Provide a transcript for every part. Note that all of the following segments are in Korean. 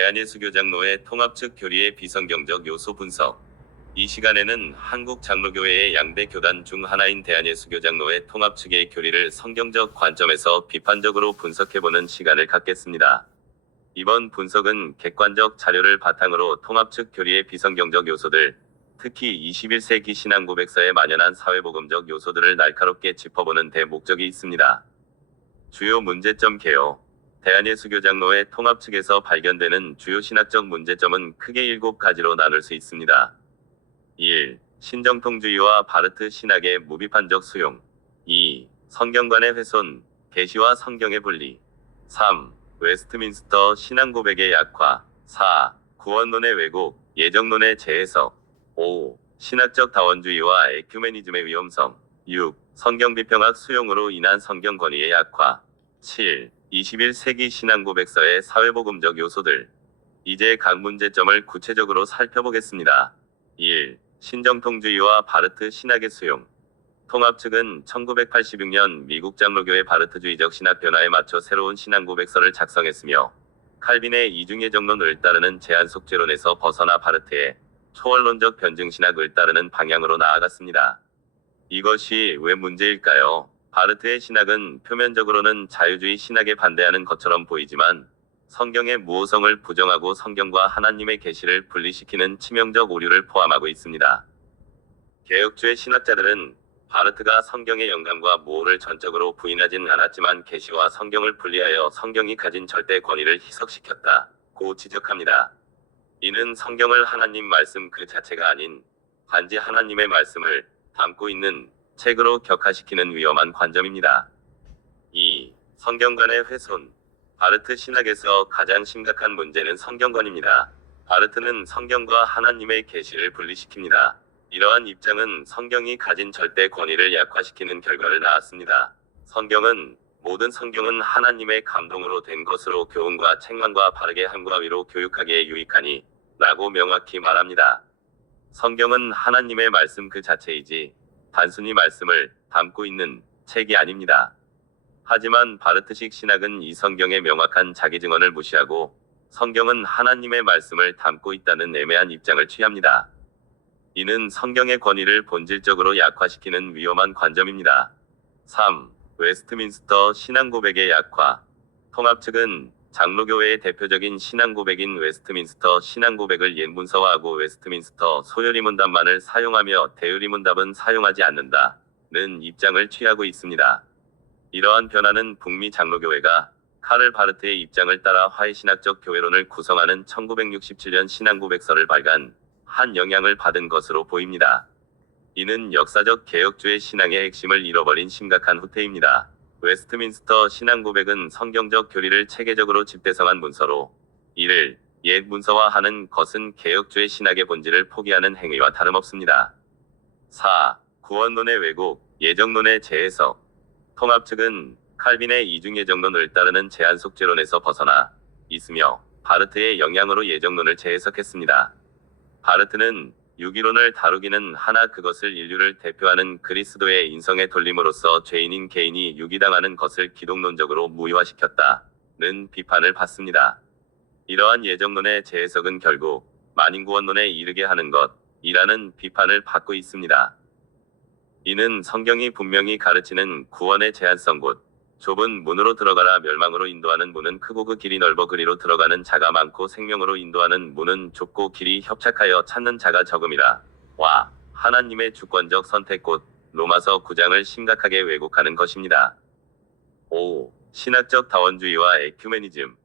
대한예수교 장로회 통합 측 교리의 비성경적 요소 분석. 이 시간에는 한국 장로교회의 양대 교단 중 하나인 대한예수교 장로회 통합 측의 교리를 성경적 관점에서 비판적으로 분석해보는 시간을 갖겠습니다. 이번 분석은 객관적 자료를 바탕으로 통합 측 교리의 비성경적 요소들, 특히 21세기 신앙 고백서에 만연한 사회복음적 요소들을 날카롭게 짚어보는 데 목적이 있습니다. 주요 문제점 개요. 대한예수교 장로회 통합 측에서 발견되는 주요 신학적 문제점은 크게 7가지로 나눌 수 있습니다. 1. 신정통주의와 바르트 신학의 무비판적 수용. 2. 성경관의 훼손, 계시와 성경의 분리. 3. 웨스트민스터 신앙 고백의 약화. 4. 구원론의 왜곡, 예정론의 재해석. 5. 신학적 다원주의와 에큐메니즘의 위험성. 6. 성경 비평학 수용으로 인한 성경 권위의 약화. 7. 21세기 신앙 고백서의 사회복음적 요소들. 이제 각 문제점을 구체적으로 살펴보겠습니다. 1. 신정통주의와 바르트 신학의 수용. 통합 측은 1986년 미국 장로교회 바르트주의적 신학 변화에 맞춰 새로운 신앙 고백서를 작성했으며, 칼빈의 이중예정론을 따르는 제한 속죄론에서 벗어나 바르트의 초월론적 변증신학을 따르는 방향으로 나아갔습니다. 이것이 왜 문제일까요? 바르트의 신학은 표면적으로는 자유주의 신학에 반대하는 것처럼 보이지만, 성경의 무호성을 부정하고 성경과 하나님의 계시를 분리시키는 치명적 오류를 포함하고 있습니다. 개혁주의 신학자들은 바르트가 성경의 영감과 무호를 전적으로 부인하진 않았지만 계시와 성경을 분리하여 성경이 가진 절대 권위를 희석시켰다고 지적합니다. 이는 성경을 하나님 말씀 그 자체가 아닌 단지 하나님의 말씀을 담고 있는 책으로 격화시키는 위험한 관점입니다. 2. 성경관의 훼손. 바르트 신학에서 가장 심각한 문제는 성경관입니다. 바르트는 성경과 하나님의 계시를 분리시킵니다. 이러한 입장은 성경이 가진 절대 권위를 약화시키는 결과를 낳았습니다. 모든 성경은 하나님의 감동으로 된 것으로 교훈과 책망과 바르게 함과 위로 교육하기에 유익하니 라고 명확히 말합니다. 성경은 하나님의 말씀 그 자체이지 단순히 말씀을 담고 있는 책이 아닙니다. 하지만 바르트식 신학은 이 성경의 명확한 자기 증언을 무시하고 성경은 하나님의 말씀을 담고 있다는 애매한 입장을 취합니다. 이는 성경의 권위를 본질적으로 약화시키는 위험한 관점입니다. 3. 웨스트민스터 신앙 고백의 약화. 통합 측은 장로교회의 대표적인 신앙 고백인 웨스트민스터 신앙 고백을 옛 문서화하고 웨스트민스터 소요리 문답만을 사용하며 대유리 문답은 사용하지 않는다는 입장을 취하고 있습니다. 이러한 변화는 북미 장로교회가 카를 바르트의 입장을 따라 화해신학적 교회론을 구성하는 1967년 신앙 고백서를 발간한 영향을 받은 것으로 보입니다. 이는 역사적 개혁주의 신앙의 핵심을 잃어버린 심각한 후퇴입니다. 웨스트민스터 신앙 고백은 성경적 교리를 체계적으로 집대성한 문서로, 이를 옛 문서화하는 것은 개혁주의 신학의 본질을 포기하는 행위와 다름없습니다. 4. 구원론의 왜곡, 예정론의 재해석. 통합 측은 칼빈의 이중예정론을 따르는 제한 속죄론에서 벗어나 있으며 바르트의 영향으로 예정론을 재해석했습니다. 바르트는 유기론을 다루기는 하나 그것을 인류를 대표하는 그리스도의 인성에 돌림으로써 죄인인 개인이 유기당하는 것을 기독론적으로 무효화시켰다는 비판을 받습니다. 이러한 예정론의 재해석은 결국 만인구원론에 이르게 하는 것이라는 비판을 받고 있습니다. 이는 성경이 분명히 가르치는 구원의 제한성 곧 좁은 문으로 들어가라 멸망으로 인도하는 문은 크고 그 길이 넓어 그리로 들어가는 자가 많고 생명으로 인도하는 문은 좁고 길이 협착하여 찾는 자가 적음이라 와 하나님의 주권적 선택 곧 로마서 9장을 심각하게 왜곡하는 것입니다. 5. 신학적 다원주의와 에큐메니즘.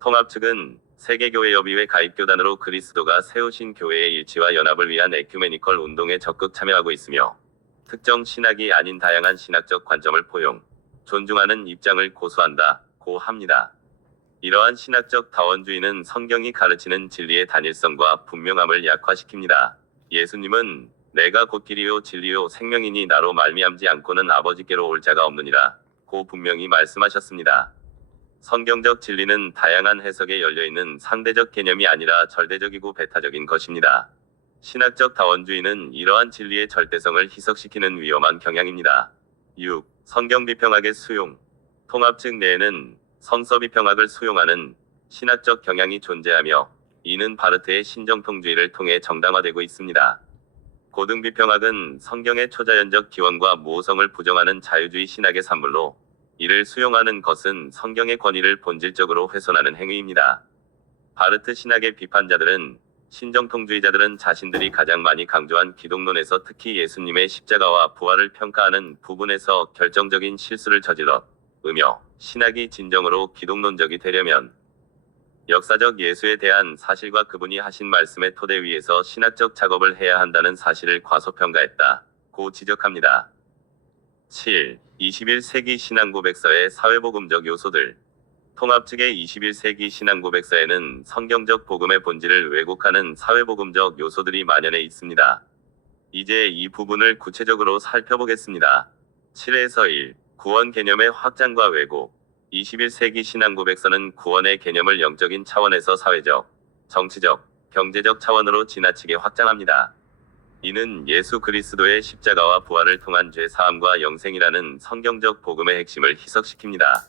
통합 측은 세계교회협의회 가입교단으로 그리스도가 세우신 교회의 일치와 연합을 위한 에큐메니컬 운동에 적극 참여하고 있으며 특정 신학이 아닌 다양한 신학적 관점을 포용, 존중하는 입장을 고수한다고 합니다. 이러한 신학적 다원주의는 성경이 가르치는 진리의 단일성과 분명함을 약화시킵니다. 예수님은 내가 곧 길이요 진리요 생명이니 나로 말미암지 않고는 아버지께로 올 자가 없느니라 고 분명히 말씀하셨습니다. 성경적 진리는 다양한 해석에 열려있는 상대적 개념이 아니라 절대적이고 배타적인 것입니다. 신학적 다원주의는 이러한 진리의 절대성을 희석시키는 위험한 경향입니다. 6. 성경 비평학의 수용. 통합 측 내에는 성서 비평학을 수용하는 신학적 경향이 존재하며 이는 바르트의 신정통주의를 통해 정당화되고 있습니다. 고등비평학은 성경의 초자연적 기원과 모성을 부정하는 자유주의 신학의 산물로 이를 수용하는 것은 성경의 권위를 본질적으로 훼손하는 행위입니다. 바르트 신학의 비판자들은 신정통주의자들은 자신들이 가장 많이 강조한 기독론에서 특히 예수님의 십자가와 부활을 평가하는 부분에서 결정적인 실수를 저질렀으며 신학이 진정으로 기독론적이 되려면 역사적 예수에 대한 사실과 그분이 하신 말씀의 토대 위에서 신학적 작업을 해야 한다는 사실을 과소평가했다고 지적합니다. 7. 21세기 신앙고백서의 사회복음적 요소들. 통합 측의 21세기 신앙고백서에는 성경적 복음의 본질을 왜곡하는 사회복음적 요소들이 만연해 있습니다. 이제 이 부분을 구체적으로 살펴보겠습니다. 7에서 1. 구원 개념의 확장과 왜곡. 21세기 신앙고백서는 구원의 개념을 영적인 차원에서 사회적, 정치적, 경제적 차원으로 지나치게 확장합니다. 이는 예수 그리스도의 십자가와 부활을 통한 죄 사함과 영생이라는 성경적 복음의 핵심을 희석시킵니다.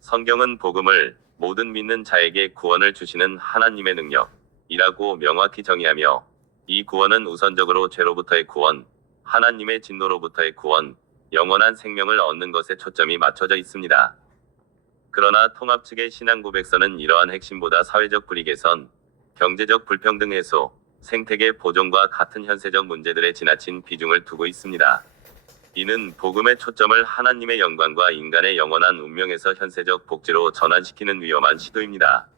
성경은 복음을 모든 믿는 자에게 구원을 주시는 하나님의 능력이라고 명확히 정의하며 이 구원은 우선적으로 죄로부터의 구원, 하나님의 진노로부터의 구원, 영원한 생명을 얻는 것에 초점이 맞춰져 있습니다. 그러나 통합 측의 신앙고백서는 이러한 핵심보다 사회적 불이 개선, 경제적 불평등 해소, 생태계 보존과 같은 현세적 문제들에 지나친 비중을 두고 있습니다. 이는 복음의 초점을 하나님의 영광과 인간의 영원한 운명에서 현세적 복지로 전환시키는 위험한 시도입니다.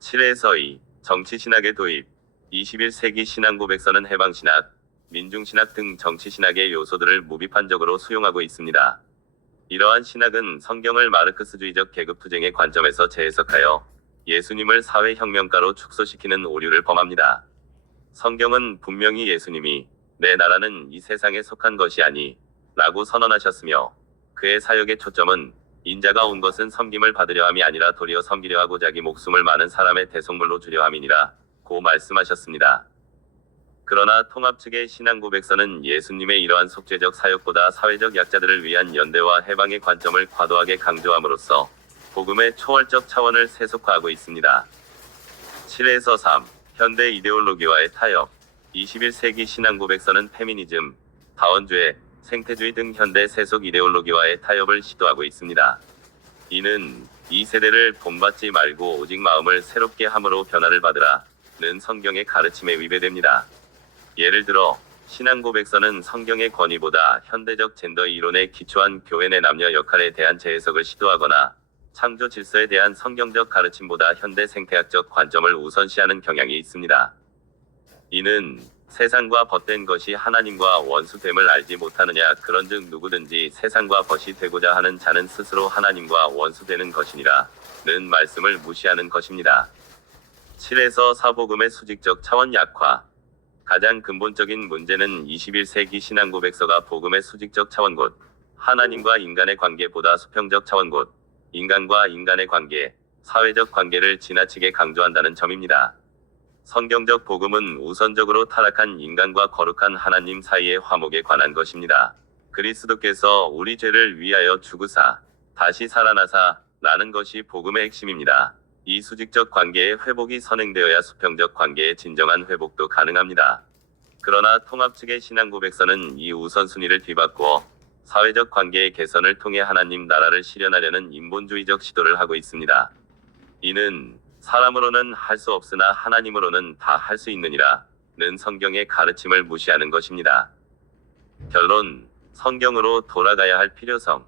7에서 2. 정치신학의 도입. 21세기 신앙고백서는 해방신학, 민중신학 등 정치신학의 요소들을 무비판적으로 수용하고 있습니다. 이러한 신학은 성경을 마르크스주의적 계급투쟁의 관점에서 재해석하여 예수님을 사회혁명가로 축소시키는 오류를 범합니다. 성경은 분명히 예수님이 내 나라는 이 세상에 속한 것이 아니 라고 선언하셨으며 그의 사역의 초점은 인자가 온 것은 섬김을 받으려 함이 아니라 도리어 섬기려 하고 자기 목숨을 많은 사람의 대속물로 주려 함이니라 고 말씀하셨습니다. 그러나 통합 측의 신앙고백서는 예수님의 이러한 속죄적 사역보다 사회적 약자들을 위한 연대와 해방의 관점을 과도하게 강조함으로써 복음의 초월적 차원을 세속화하고 있습니다. 7에서 3. 현대 이데올로기와의 타협. 21세기 신앙고백서는 페미니즘, 다원주의, 생태주의 등 현대 세속 이데올로기와의 타협을 시도하고 있습니다. 이는 이 세대를 본받지 말고 오직 마음을 새롭게 함으로 변화를 받으라는 성경의 가르침에 위배됩니다. 예를 들어 신앙고백서는 성경의 권위보다 현대적 젠더 이론에 기초한 교회 내 남녀 역할에 대한 재해석을 시도하거나 창조 질서에 대한 성경적 가르침보다 현대 생태학적 관점을 우선시하는 경향이 있습니다. 이는 세상과 벗된 것이 하나님과 원수됨을 알지 못하느냐 그런즉 누구든지 세상과 벗이 되고자 하는 자는 스스로 하나님과 원수되는 것이니라 는 말씀을 무시하는 것입니다. 7에서 4. 복음의 수직적 차원 약화. 가장 근본적인 문제는 21세기 신앙고백서가 복음의 수직적 차원 곧 하나님과 인간의 관계보다 수평적 차원 곧 인간과 인간의 관계, 사회적 관계를 지나치게 강조한다는 점입니다. 성경적 복음은 우선적으로 타락한 인간과 거룩한 하나님 사이의 화목에 관한 것입니다. 그리스도께서 우리 죄를 위하여 죽으사 다시 살아나사 라는 것이 복음의 핵심입니다. 이 수직적 관계의 회복이 선행되어야 수평적 관계의 진정한 회복도 가능합니다. 그러나 통합 측의 신앙고백서는 이 우선순위를 뒤바꾸어 사회적 관계의 개선을 통해 하나님 나라를 실현하려는 인본주의적 시도를 하고 있습니다. 이는 사람으로는 할 수 없으나 하나님으로는 다 할 수 있느니라 는 성경의 가르침을 무시하는 것입니다. 결론, 성경으로 돌아가야 할 필요성.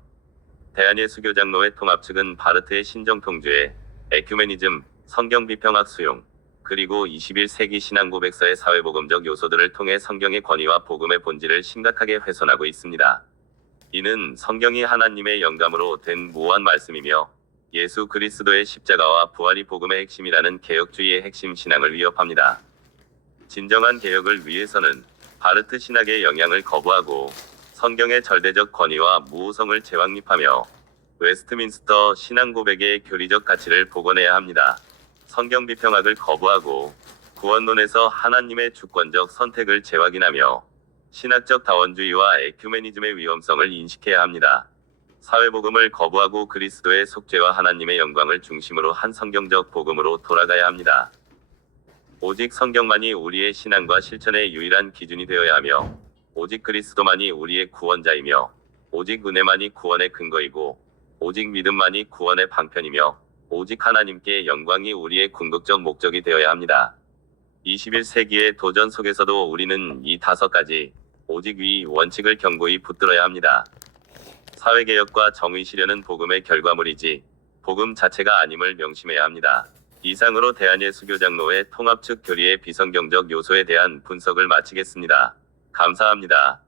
대한예수교 장로회 통합 측은 바르트의 신정통주의 에큐메니즘, 성경비평학 수용, 그리고 21세기 신앙고백서의 사회복음적 요소들을 통해 성경의 권위와 복음의 본질을 심각하게 훼손하고 있습니다. 이는 성경이 하나님의 영감으로 된 무한 말씀이며 예수 그리스도의 십자가와 부활이 복음의 핵심이라는 개혁주의의 핵심 신앙을 위협합니다. 진정한 개혁을 위해서는 바르트 신학의 영향을 거부하고 성경의 절대적 권위와 무호성을 재확립하며 웨스트민스터 신앙고백의 교리적 가치를 복원해야 합니다. 성경 비평학을 거부하고 구원론에서 하나님의 주권적 선택을 재확인하며 신학적 다원주의와 에큐메니즘의 위험성을 인식해야 합니다. 사회복음을 거부하고 그리스도의 속죄와 하나님의 영광을 중심으로 한 성경적 복음으로 돌아가야 합니다. 오직 성경만이 우리의 신앙과 실천의 유일한 기준이 되어야 하며, 오직 그리스도만이 우리의 구원자이며, 오직 은혜만이 구원의 근거이고, 오직 믿음만이 구원의 방편이며, 오직 하나님께 영광이 우리의 궁극적 목적이 되어야 합니다. 21세기의 도전 속에서도 우리는 이 5가지 오직 위 원칙을 견고히 붙들어야 합니다. 사회개혁과 정의 실현은 복음의 결과물이지 복음 자체가 아님을 명심해야 합니다. 이상으로 대한예수교장로회 통합 측 교리의 비성경적 요소에 대한 분석을 마치겠습니다. 감사합니다.